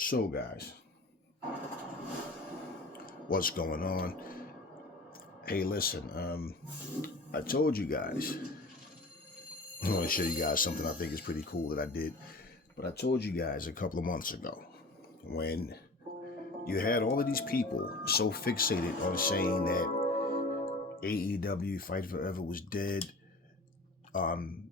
So guys, what's going on? Hey, listen, I told you guys, I want to show you guys something I think is pretty cool that I did, but I told you guys a couple of months ago when you had all of these people so fixated on saying that AEW Fight Forever was dead.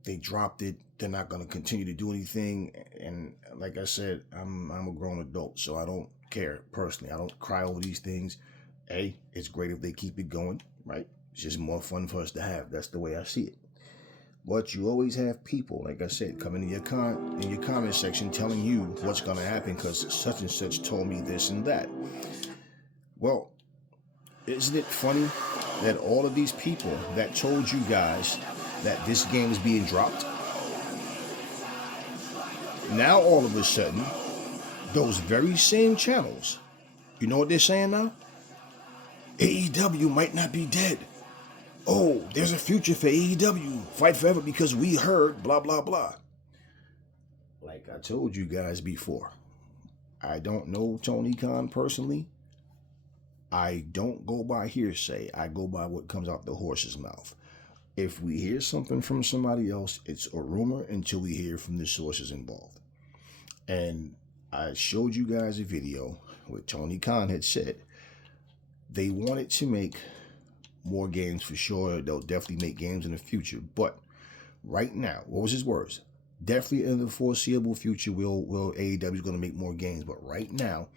They dropped it. They're not going to continue to do anything. And like I said, I'm a grown adult, so I don't care personally. I don't cry over these things. Hey, it's great if they keep it going, right? It's just more fun for us to have. That's the way I see it. But you always have people, like I said, coming in your comment section telling you what's going to happen because such and such told me this and that. Well, isn't it funny that all of these people that told you guys that this game is being dropped, now all of a sudden, those very same channels, you know what they're saying now? AEW might not be dead. Oh, there's a future for AEW. Fight Forever because we heard blah, blah, blah. Like I told you guys before, I don't know Tony Khan personally. I don't go by hearsay. I go by what comes out the horse's mouth. If we hear something from somebody else, it's a rumor until we hear from the sources involved. And I showed you guys a video where Tony Khan had said they wanted to make more games for sure. They'll definitely make games in the future. But right now, what was his words? Definitely in the foreseeable future, AEW is going to make more games. But right now,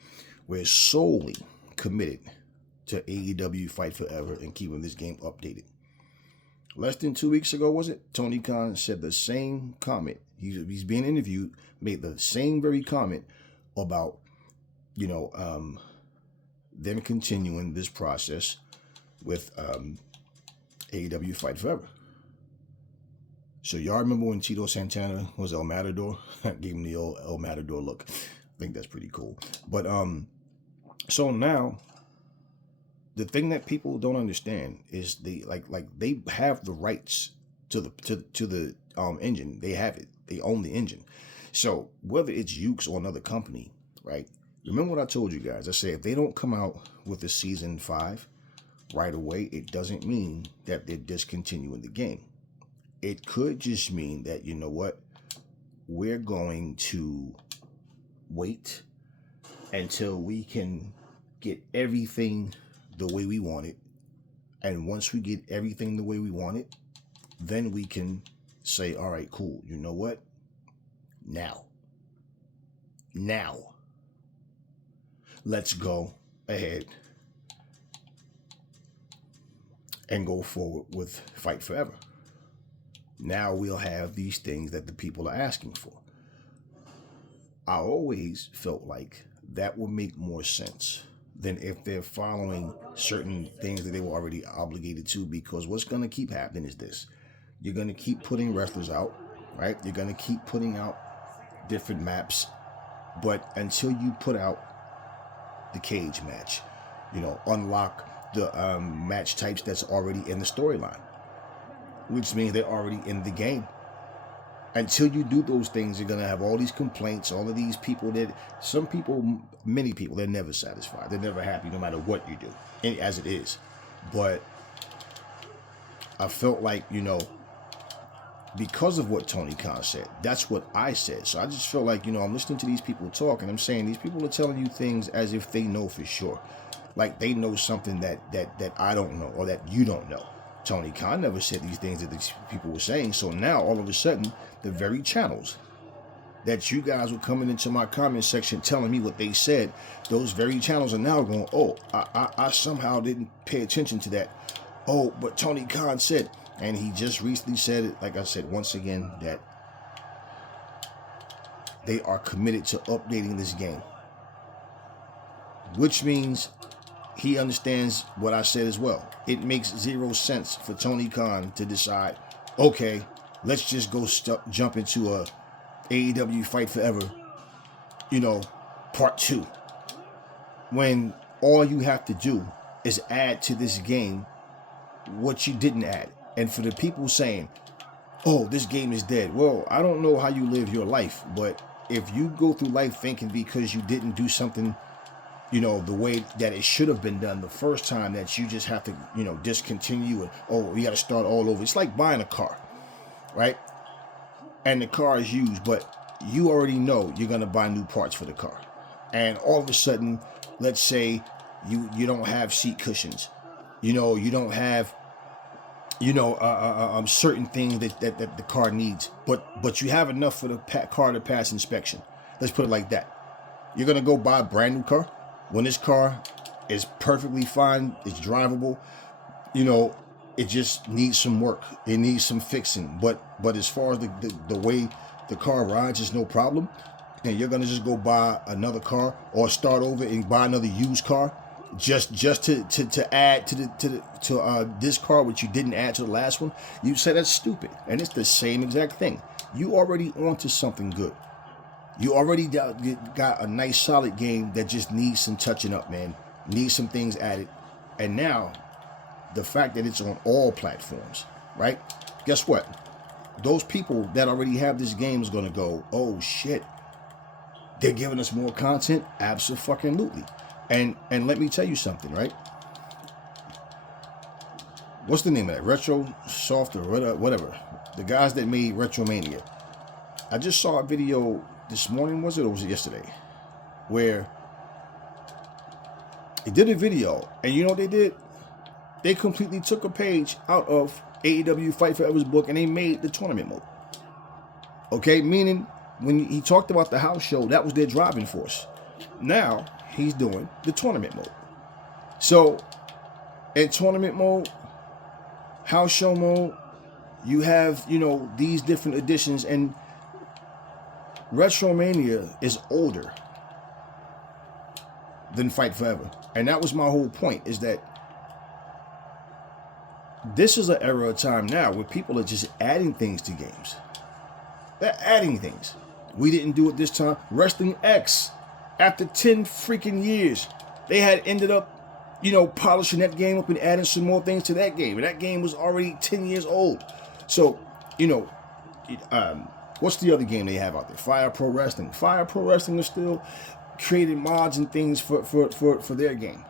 we're solely committed to AEW Fight Forever and keeping this game updated. Less than 2 weeks ago, was it? Tony Khan said the same comment. He's being interviewed, made the same very comment about, them continuing this process with AEW Fight Forever. So y'all remember when Tito Santana was El Matador? I gave him the old El Matador look. I think that's pretty cool. But so now the thing that people don't understand is they have the rights to the engine. They have it. They own the engine. So whether it's Ukes or another company, right? Remember what I told you guys. I said if they don't come out with a season 5 right away, it doesn't mean that they're discontinuing the game. It could just mean that, you know what, we're going to wait until we can get everything the way we want it. And once we get everything the way we want it, then we can say, all right, cool. You know what? Now, let's go ahead and go forward with Fight Forever. Now we'll have these things that the people are asking for. I always felt like that would make more sense than if they're following certain things that they were already obligated to, because what's going to keep happening is this. You're going to keep putting wrestlers out, right? You're going to keep putting out different maps, but until you put out the cage match, unlock the match types that's already in the storyline, which means they're already in the game. Until you do those things, you're going to have all these complaints, all of these people many people, they're never satisfied. They're never happy no matter what you do, as it is. But I felt like, because of what Tony Khan said, that's what I said. So I just felt like, I'm listening to these people talk and I'm saying these people are telling you things as if they know for sure. Like they know something that I don't know or that you don't know. Tony Khan never said these things that these people were saying. So now all of a sudden, the very channels that you guys were coming into my comment section telling me what they said, those very channels are now going, oh, I somehow didn't pay attention to that. Oh, but Tony Khan said, and he just recently said it, like I said, once again, that they are committed to updating this game, which means he understands what I said as well. It makes zero sense for Tony Khan to decide, okay, let's just go jump into a AEW Fight Forever, part 2. When all you have to do is add to this game what you didn't add. And for the people saying, oh, this game is dead. Well, I don't know how you live your life, but if you go through life thinking because you didn't do something, you know, the way that it should have been done the first time, that you just have to, you know, discontinue and, oh, you got to start all over. It's like buying a car, right? And the car is used, but you already know you're going to buy new parts for the car. And all of a sudden, let's say you don't have seat cushions, you know, you don't have, you know, certain things that the car needs, but you have enough for the car to pass inspection. Let's put it like that. You're going to go buy a brand new car when this car is perfectly fine, it's drivable, you know, it just needs some work. It needs some fixing. But as far as the way the car rides is no problem. And you're gonna just go buy another car or start over and buy another used car just to add to this car which you didn't add to the last one. You say that's stupid. And it's the same exact thing. You already onto something good. You already got a nice solid game that just needs some touching up, man. Needs some things added. And now the fact that it's on all platforms, right? Guess what? Those people that already have this game is going to go, oh shit, they're giving us more content? Abso-fucking-lutely. And let me tell you something, right? What's the name of that? Retro Soft or whatever. The guys that made Retromania. I just saw a video this morning, was it, or was it yesterday? Where they did a video, and you know what they did? They completely took a page out of AEW Fight Forever's book and they made the tournament mode. Okay, meaning when he talked about the house show, that was their driving force. Now he's doing the tournament mode. So in tournament mode, house show mode, you have, you know, these different editions, and Retromania is older than Fight Forever. And that was my whole point, is that this is an era of time now where people are just adding things to games. They're adding things. We didn't do it this time. Wrestling X, after 10 freaking years, they had ended up, you know, polishing that game up and adding some more things to that game. And that game was already 10 years old. So, you know, what's the other game they have out there? Fire Pro Wrestling. Fire Pro Wrestling is still creating mods and things for their game.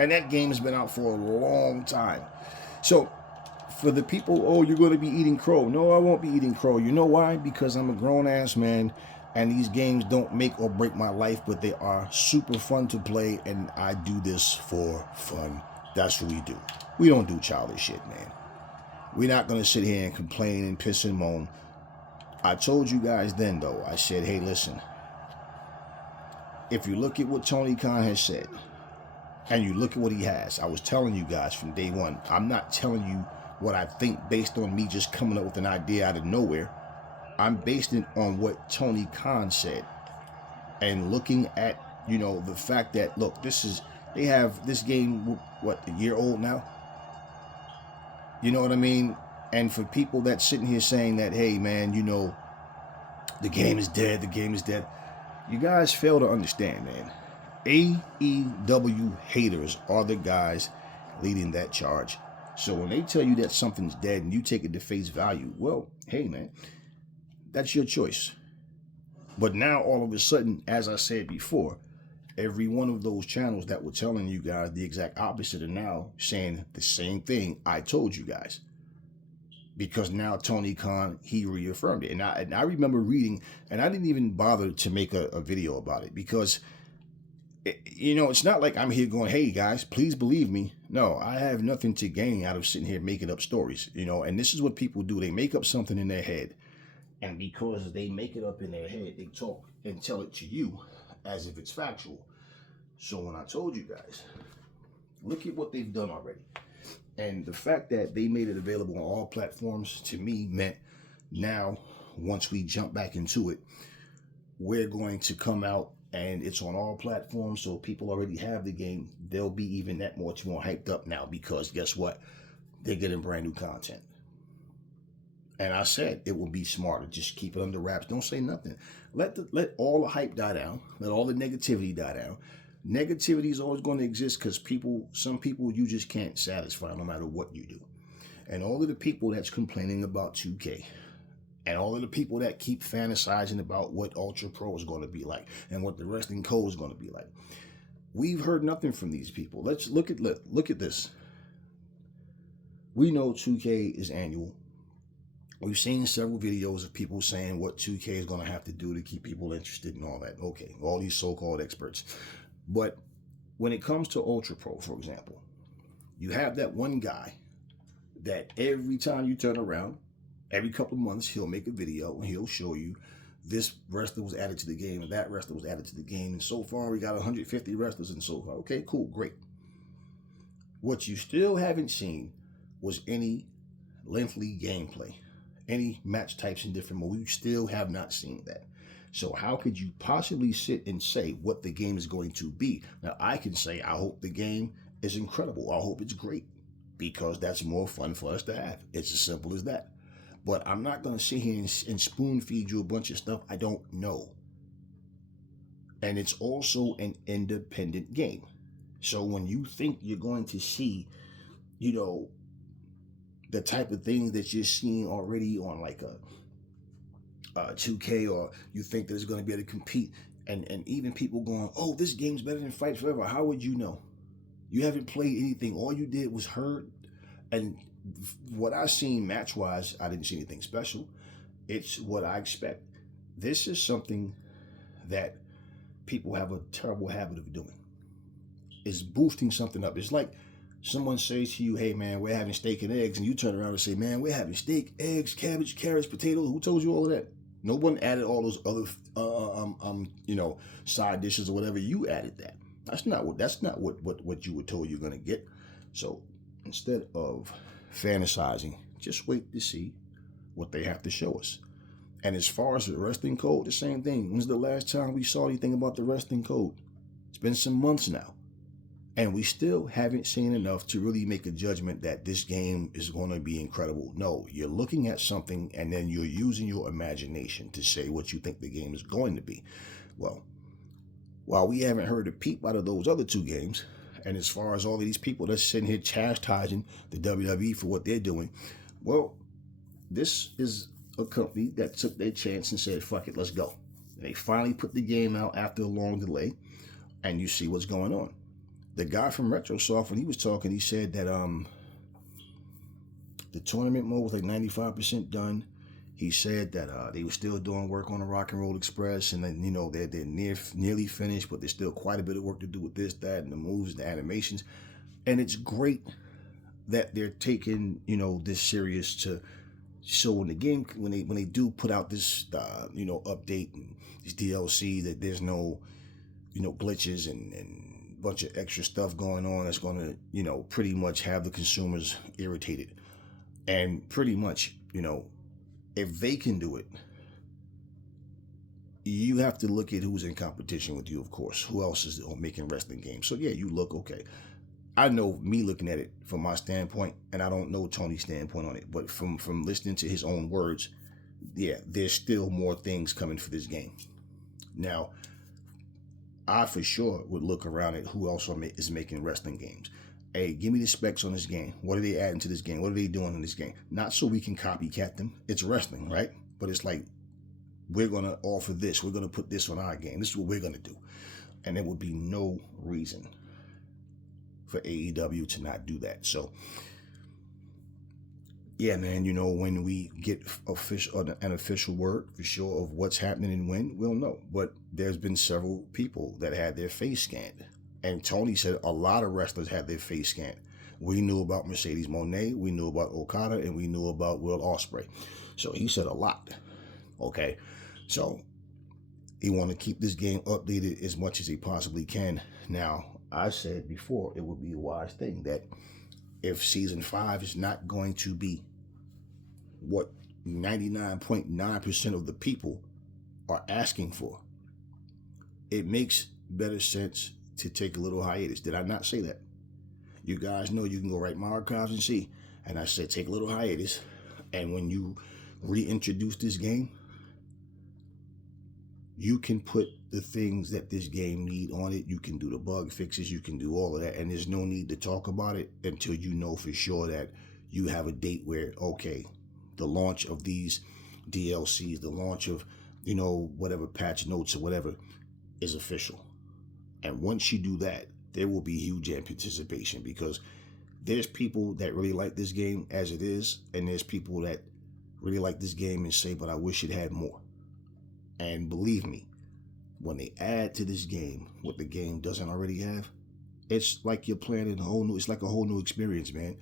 And that game has been out for a long time. So, for the people, oh, you're going to be eating crow. No, I won't be eating crow. You know why? Because I'm a grown-ass man, and these games don't make or break my life, but they are super fun to play, and I do this for fun. That's what we do. We don't do childish shit, man. We're not going to sit here and complain and piss and moan. I told you guys then, though, I said, hey, listen, if you look at what Tony Khan has said, and you look at what he has, I was telling you guys from day one, I'm not telling you what I think based on me just coming up with an idea out of nowhere. I'm basing it on what Tony Khan said. And looking at, you know, the fact that, look, they have this game, what, a year old now? You know what I mean? And for people that's sitting here saying that, hey, man, you know, the game is dead, you guys fail to understand, man. AEW haters are the guys leading that charge. So when they tell you that something's dead and you take it to face value, well, hey, man, that's your choice. But now all of a sudden, as I said before, every one of those channels that were telling you guys the exact opposite are now saying the same thing I told you guys. Because now Tony Khan, he reaffirmed it. And I remember reading, and I didn't even bother to make a video about it because, you know, it's not like I'm here going, hey guys, please believe me. No, I have nothing to gain out of sitting here making up stories, you know, and this is what people do. They make up something in their head. And because they make it up in their head, they talk and tell it to you as if it's factual. So when I told you guys, look at what they've done already. And the fact that they made it available on all platforms, to me, meant now, once we jump back into it, we're going to come out and it's on all platforms. So people already have the game. They'll be even that much more hyped up now because guess what? They're getting brand new content. And I said it will be smarter. Just keep it under wraps. Don't say nothing. Let all the hype die down. Let all the negativity die down. Negativity is always going to exist because some people you just can't satisfy no matter what you do. And all of the people that's complaining about 2K And all of the people that keep fantasizing about what Ultra Pro is going to be like and what the wrestling code is going to be like, we've heard nothing from these people. Let's look at this. We know 2K is annual. We've seen several videos of people saying what 2K is going to have to do to keep people interested and all that. Okay, all these so-called experts. But when it comes to Ultra Pro, for example, you have that one guy that every time you turn around, every couple of months, he'll make a video and he'll show you this wrestler was added to the game and that wrestler was added to the game. And so far, we got 150 wrestlers and so far. Okay, cool, great. What you still haven't seen was any lengthy gameplay, any match types in different modes. You still have not seen that. So how could you possibly sit and say what the game is going to be? Now, I can say, I hope the game is incredible. I hope it's great, because that's more fun for us to have. It's as simple as that. But I'm not going to sit here and spoon feed you a bunch of stuff I don't know. And it's also an independent game. So when you think you're going to see, the type of things that you're seeing already on like a 2K, or you think that it's going to be able to compete, and even people going, oh, this game's better than Fight Forever. How would you know? You haven't played anything. All you did was heard. And what I seen match-wise, I didn't see anything special. It's what I expect. This is something that people have a terrible habit of doing, is boosting something up. It's like someone says to you, hey man, we're having steak and eggs, and you turn around and say, man, we're having steak, eggs, cabbage, carrots, potatoes. Who told you all of that? No one added all those other side dishes or whatever. You added that. That's not what you were told you're gonna get. So instead of fantasizing, just wait to see what they have to show us. And as far as the wrestling code, the same thing. When's the last time we saw anything about the wrestling code? It's been some months now. And we still haven't seen enough to really make a judgment that this game is going to be incredible. No, you're looking at something and then you're using your imagination to say what you think the game is going to be. Well, while we haven't heard a peep out of those other two games, and as far as all of these people that's sitting here chastising the WWE for what they're doing, well, this is a company that took their chance and said, fuck it, let's go. And they finally put the game out after a long delay, and you see what's going on. The guy from Retrosoft, when he was talking, he said that the tournament mode was like 95% done. He said that they were still doing work on the Rock and Roll Express, and then they're nearly finished, but there's still quite a bit of work to do with this, that, and the moves, the animations. And it's great that they're taking this serious to show in the game when they do put out this update and these DLC, that there's no glitches and bunch of extra stuff going on that's going to pretty much have the consumers irritated. And pretty much if they can do it, you have to look at who's in competition with you, of course. Who else is making wrestling games? So yeah, you look okay. I know me looking at it from my standpoint, and I don't know Tony's standpoint on it, but from listening to his own words, yeah, there's still more things coming for this game. Now, I for sure would look around at who else is making wrestling games. Hey, give me the specs on this game. What are they adding to this game? What are they doing in this game? Not so we can copycat them. It's wrestling, right? But it's like, we're going to offer this. We're going to put this on our game. This is what we're going to do. And there would be no reason for AEW to not do that. So, yeah, man, when we get an official word for sure of what's happening and when, we'll know. But there's been several people that had their face scanned. And Tony said a lot of wrestlers had their face scanned. We knew about Mercedes Moné, we knew about Okada, and we knew about Will Ospreay. So he said a lot. Okay, so he want to keep this game updated as much as he possibly can. Now, I said before, it would be a wise thing that if Season 5 is not going to be what 99.9% of the people are asking for, it makes better sense to take a little hiatus. Did I not say that? You guys know you can go right in my archives and see. And I said take a little hiatus. And when you reintroduce this game, you can put the things that this game need on it. You can do the bug fixes. You can do all of that. And there's no need to talk about it until you know for sure that you have a date where, okay, the launch of these DLCs, the launch of, whatever patch notes or whatever is official. And once you do that, there will be huge anticipation, because there's people that really like this game as it is, and there's people that really like this game and say, but I wish it had more. And believe me, when they add to this game what the game doesn't already have, it's like you're playing it's like a whole new experience, man.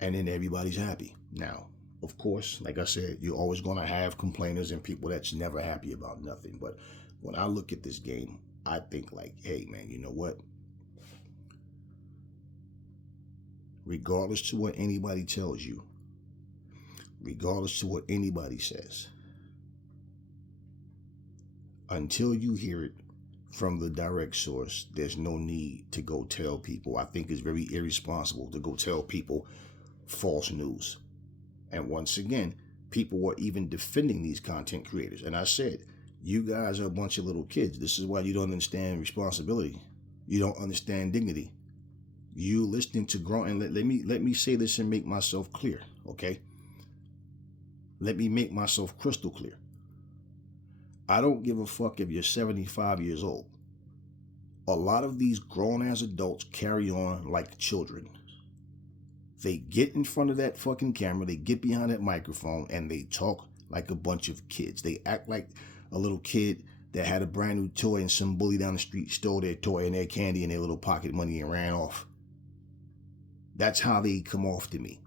And then everybody's happy. Now, of course, like I said, you're always going to have complainers and people that's never happy about nothing. But when I look at this game, I think like, hey, man, you know what? Regardless to what anybody tells you, regardless to what anybody says, until you hear it from the direct source, there's no need to go tell people. I think it's very irresponsible to go tell people false news. And once again, people were even defending these content creators. And I said, you guys are a bunch of little kids. This is why you don't understand responsibility. You don't understand dignity. You listening to grown, and let me say this and make myself clear, okay? Let me make myself crystal clear. I don't give a fuck if you're 75 years old. A lot of these grown-ass adults carry on like children. They get in front of that fucking camera, they get behind that microphone, and they talk like a bunch of kids. They act like a little kid that had a brand new toy and some bully down the street stole their toy and their candy and their little pocket money and ran off. That's how they come off to me.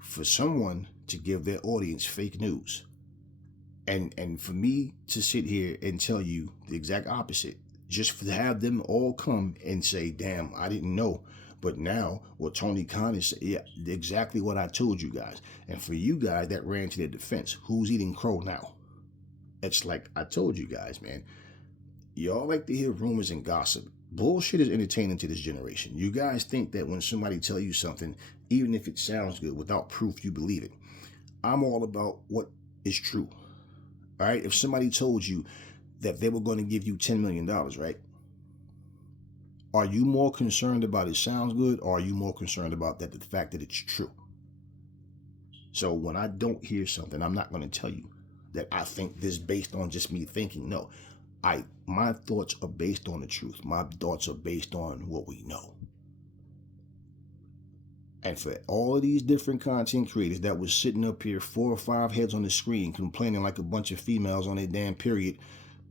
For someone to give their audience fake news, and for me to sit here and tell you the exact opposite, just to have them all come and say, damn, I didn't know. But now what Tony Khan is saying, yeah, exactly what I told you guys. And for you guys that ran to their defense, who's eating crow now? It's like, I told you guys, man, y'all like to hear rumors and gossip. Bullshit is entertaining to this generation. You guys think that when somebody tell you something, even if it sounds good, without proof, you believe it. I'm all about what is true. All right, if somebody told you that they were going to give you $10 million, right? Are you more concerned about it sounds good, or are you more concerned about the fact that it's true? So when I don't hear something, I'm not going to tell you that I think this based on just me thinking. No, my thoughts are based on the truth. My thoughts are based on what we know. And for all of these different content creators that was sitting up here, 4 or 5 heads on the screen, complaining like a bunch of females on their damn period,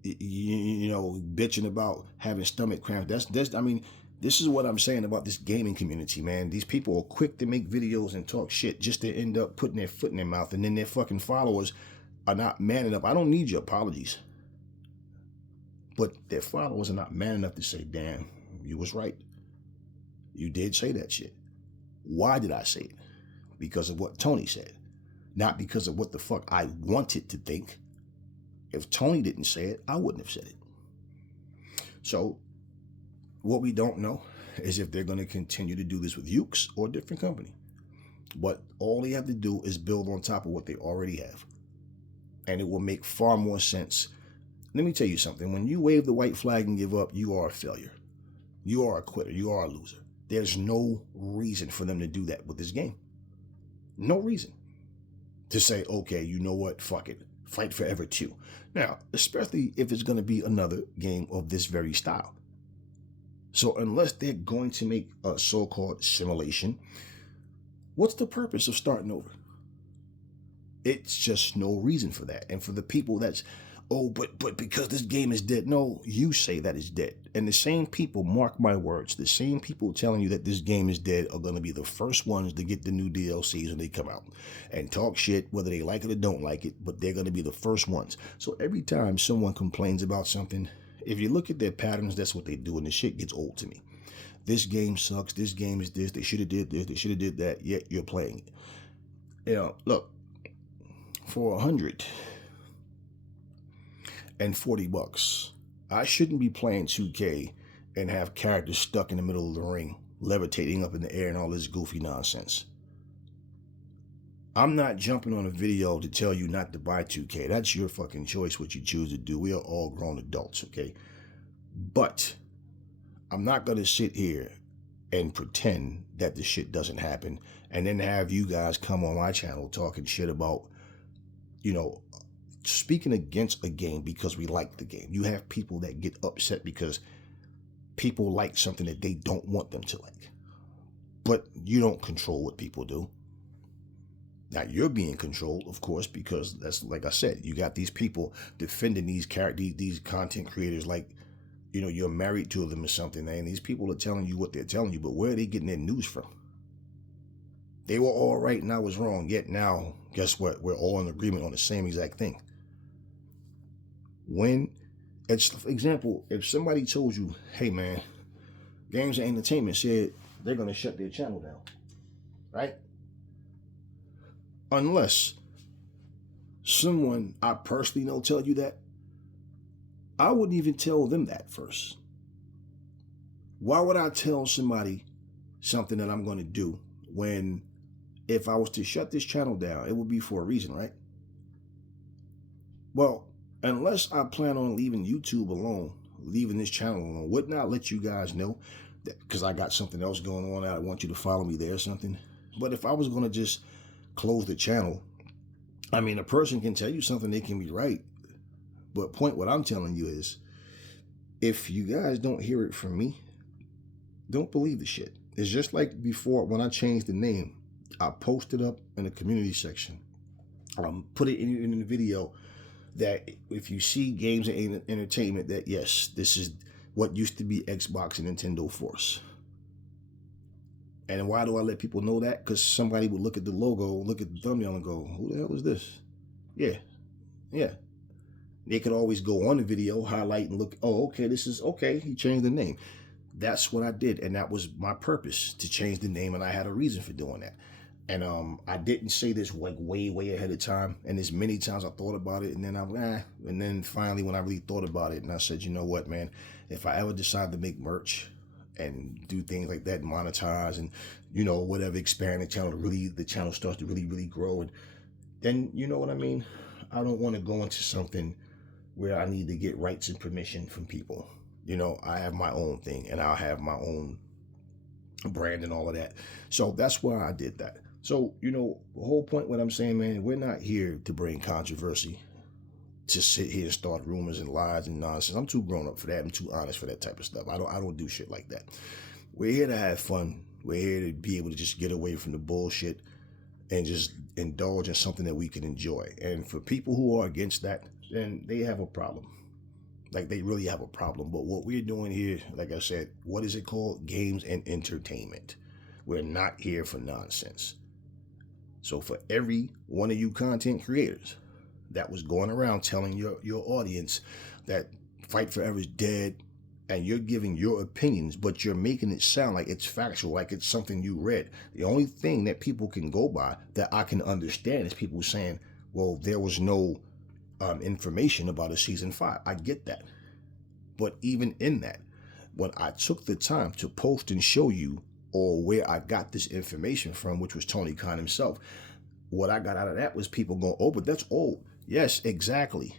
bitching about having stomach cramps. I mean, this is what I'm saying about this gaming community, man. These people are quick to make videos and talk shit just to end up putting their foot in their mouth, and then their fucking followers are not man enough. I don't need your apologies. But their followers are not man enough to say, damn, you was right. You did say that shit. Why did I say it? Because of what Tony said. Not because of what the fuck I wanted to think. If Tony didn't say it, I wouldn't have said it. So, what we don't know is if they're going to continue to do this with Ckers or a different company. But all they have to do is build on top of what they already have. And it will make far more sense. Let me tell you something. When you wave the white flag and give up, you are a failure. You are a quitter. You are a loser. There's no reason for them to do that with this game. No reason to say, okay, you know what? Fuck it. Fight Forever 2. Now, especially if it's going to be another game of this very style. So unless they're going to make a so-called simulation, what's the purpose of starting over? It's just no reason for that. And for the people that's, but because this game is dead. No, you say that it's dead. And the same people, mark my words, the same people telling you that this game is dead are going to be the first ones to get the new DLCs when they come out and talk shit, whether they like it or don't like it, but they're going to be the first ones. So every time someone complains about something, if you look at their patterns, that's what they do, and the shit gets old to me. This game sucks. This game is this. They should have did this. They should have did that. Yet you're playing it. Look, for $140, I shouldn't be playing 2K and have characters stuck in the middle of the ring, levitating up in the air and all this goofy nonsense. I'm not jumping on a video to tell you not to buy 2K. That's your fucking choice, what you choose to do. We are all grown adults, okay? But I'm not going to sit here and pretend that this shit doesn't happen and then have you guys come on my channel talking shit about you know, speaking against a game because we like the game. You have people that get upset because people like something that they don't want them to like. But you don't control what people do. Now you're being controlled, of course, because that's, like I said, you got these people defending these these content creators like, you're married to them or something, and these people are telling you what they're telling you, but where are they getting their news from? They were all right and I was wrong, yet now, guess what? We're all in agreement on the same exact thing. When, for example, if somebody told you, hey man, Games and Entertainment said they're going to shut their channel down, right? Unless someone I personally know tell you that, I wouldn't even tell them that first. Why would I tell somebody something that I'm going to do when, if I was to shut this channel down, it would be for a reason, right? Well, unless I plan on leaving YouTube alone, leaving this channel alone, wouldn't I let you guys know that, because I got something else going on, I want you to follow me there or something? But if I was going to just close the channel, I mean, a person can tell you something, they can be right. But what I'm telling you is, if you guys don't hear it from me, don't believe the shit. It's just like before when I changed the name. I posted up in the community section. Put it in the video that if you see Games and Entertainment, that yes, this is what used to be Xbox and Nintendo Force. And why do I let people know that? Because somebody would look at the logo, look at the thumbnail and go, who the hell is this? Yeah. They could always go on the video, highlight and look, oh, okay, this is, okay, he changed the name. That's what I did, and that was my purpose, to change the name, and I had a reason for doing that. And I didn't say this like way ahead of time, and as many times I thought about it, and then and then finally when I really thought about it, and I said, you know what, man, if I ever decide to make merch and do things like that, monetize and, whatever, expand the channel, the channel starts to really grow, and then, you know what I mean? I don't want to go into something where I need to get rights and permission from people. I have my own thing, and I'll have my own brand and all of that. So that's why I did that. So, the whole point, what I'm saying, man, we're not here to bring controversy, to sit here and start rumors and lies and nonsense. I'm too grown up for that. I'm too honest for that type of stuff. I don't do shit like that. We're here to have fun. We're here to be able to just get away from the bullshit and just indulge in something that we can enjoy. And for people who are against that, then they have a problem. Like, they really have a problem. But what we're doing here, like I said, what is it called? Games and Entertainment. We're not here for nonsense. So for every one of you content creators that was going around telling your audience that Fight Forever is dead, and you're giving your opinions, but you're making it sound like it's factual, like it's something you read. The only thing that people can go by that I can understand is people saying, well, there was no information about a season 5. I get that. But even in that, when I took the time to post and show you, or where I got this information from, which was Tony Khan himself, what I got out of that was people going, oh, but that's old. Yes, exactly.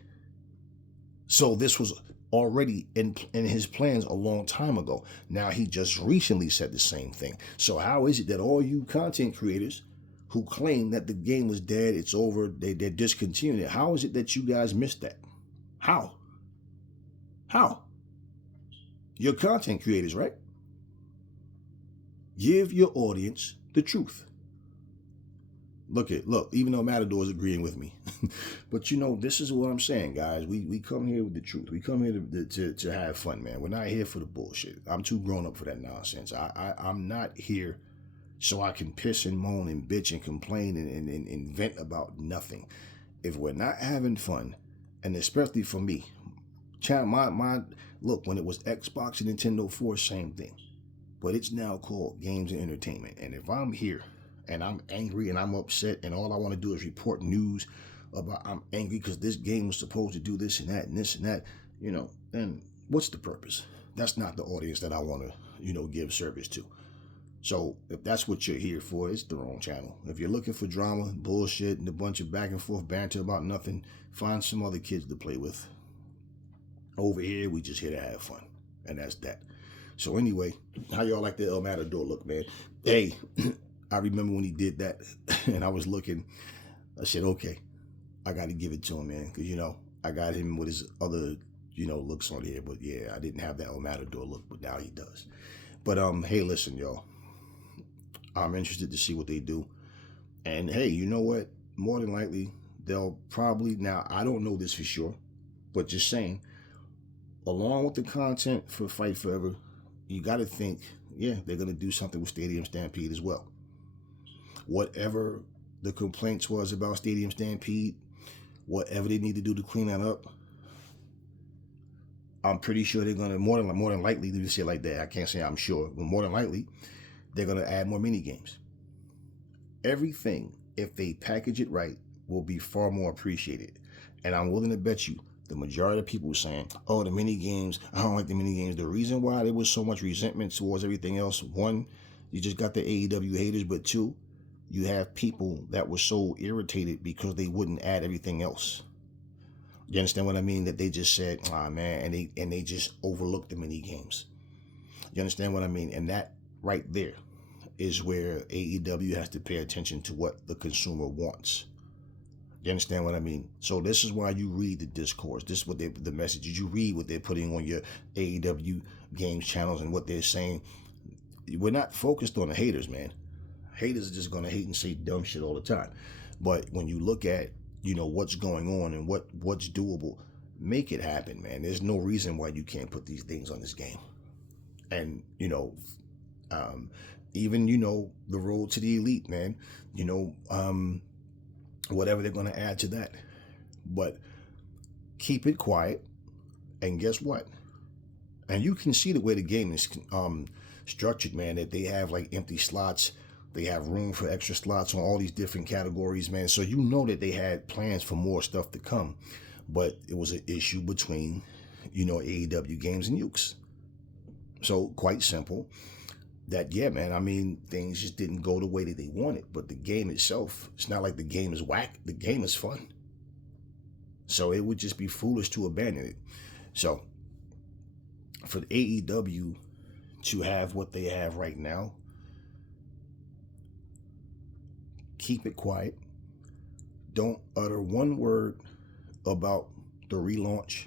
So this was already in his plans a long time ago. Now he just recently said the same thing. So how is it that all you content creators who claim that the game was dead, it's over, they're discontinuing it, how is it that you guys missed that? How? You're content creators, right? Give your audience the truth. Look, even though Matador is agreeing with me. But this is what I'm saying, guys. We come here with the truth. We come here to have fun, man. We're not here for the bullshit. I'm too grown up for that nonsense. I'm not here so I can piss and moan and bitch and complain and vent about nothing. If we're not having fun, and especially for me, look, when it was Xbox and Nintendo Force, same thing. But it's now called Games and Entertainment. And if I'm here and I'm angry and I'm upset and all I want to do is report news about I'm angry because this game was supposed to do this and that and this and that, then what's the purpose? That's not the audience that I want to, give service to. So if that's what you're here for, it's the wrong channel. If you're looking for drama, bullshit, and a bunch of back and forth banter about nothing, find some other kids to play with. Over here, we just here to have fun. And that's that. So anyway, how y'all like the El Matador look, man? Hey, I remember when he did that, and I was looking. I said, okay, I got to give it to him, man, because I got him with his other looks on here, but yeah, I didn't have that El Matador look, but now he does. But hey, listen, y'all, I'm interested to see what they do, and hey, you know what? More than likely, they'll probably, now I don't know this for sure, but just saying, along with the content for Fight Forever, you got to think, yeah, they're gonna do something with Stadium Stampede as well. Whatever the complaints was about Stadium Stampede, whatever they need to do to clean that up, I'm pretty sure they're gonna more than likely, let me say it like that. I can't say I'm sure, but more than likely, they're gonna add more mini games. Everything, if they package it right, will be far more appreciated. And I'm willing to bet you the majority of people saying, "Oh, the mini games, I don't like the mini games." The reason why there was so much resentment towards everything else, one, you just got the AEW haters, but two, you have people that were so irritated because they wouldn't add everything else. You understand what I mean? That they just said, "Ah, man," and they just overlooked the mini games. You understand what I mean? And that right there is where AEW has to pay attention to what the consumer wants. You understand what I mean? So this is why you read the discourse. This is what the messages you read, what they're putting on your AEW games channels and what they're saying. We're not focused on the haters, man. Haters are just gonna hate and say dumb shit all the time. But when you look at what's going on and what's doable, make it happen, man. There's no reason why you can't put these things on this game. And even the road to the elite, man. Whatever they're going to add to that, but keep it quiet. And guess what? And you can see the way the game is structured, man. That they have like empty slots. They have room for extra slots on all these different categories, man. So you know that they had plans for more stuff to come, but it was an issue between AEW games and Ukes. So quite simple. That, yeah, man, I mean, things just didn't go the way that they wanted. But the game itself, it's not like the game is whack. The game is fun. So it would just be foolish to abandon it. So for the AEW to have what they have right now, keep it quiet. Don't utter one word about the relaunch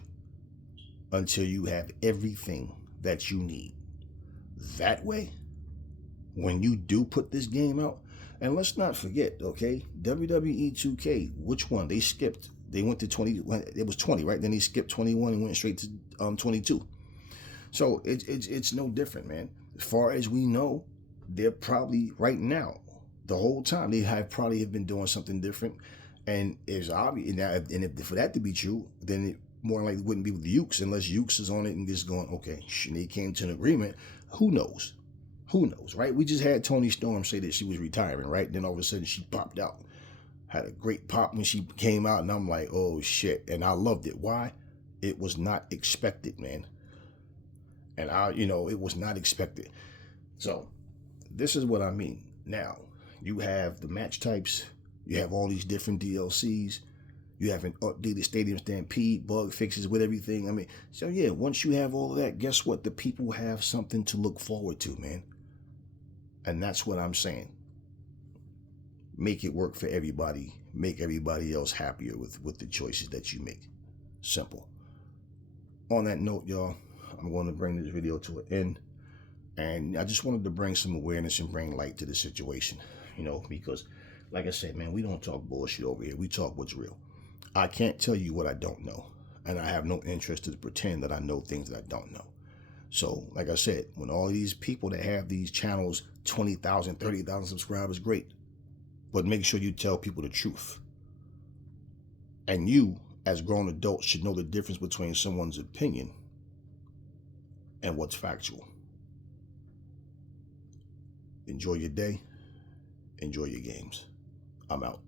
until you have everything that you need. That way, when you do put this game out, and let's not forget, okay, WWE 2K, which one? They skipped. They went to 20. It was 20, right? Then they skipped 21 and went straight to 22. So it's no different, man. As far as we know, they're probably right now, the whole time, they probably have been doing something different. And it's obvious. And if for that to be true, then it more likely wouldn't be with the Ukes, unless Ukes is on it and just going, okay, and they came to an agreement. Who knows? Who knows, right? We just had Toni Storm say that she was retiring, right? Then all of a sudden she popped out. Had a great pop when she came out, and I'm like, oh shit. And I loved it. Why? It was not expected, man. And it was not expected. So this is what I mean. Now, you have the match types, you have all these different DLCs, you have an updated Stadium Stampede, bug fixes with everything. I mean, so yeah, once you have all of that, guess what? The people have something to look forward to, man. And that's what I'm saying. Make it work for everybody. Make everybody else happier with the choices that you make. Simple. On that note, y'all, I'm going to bring this video to an end. And I just wanted to bring some awareness and bring light to the situation. Because, like I said, man, we don't talk bullshit over here. We talk what's real. I can't tell you what I don't know. And I have no interest to pretend that I know things that I don't know. So, like I said, when all these people that have these channels, 20,000, 30,000 subscribers, great. But make sure you tell people the truth. And you, as grown adults, should know the difference between someone's opinion and what's factual. Enjoy your day. Enjoy your games. I'm out.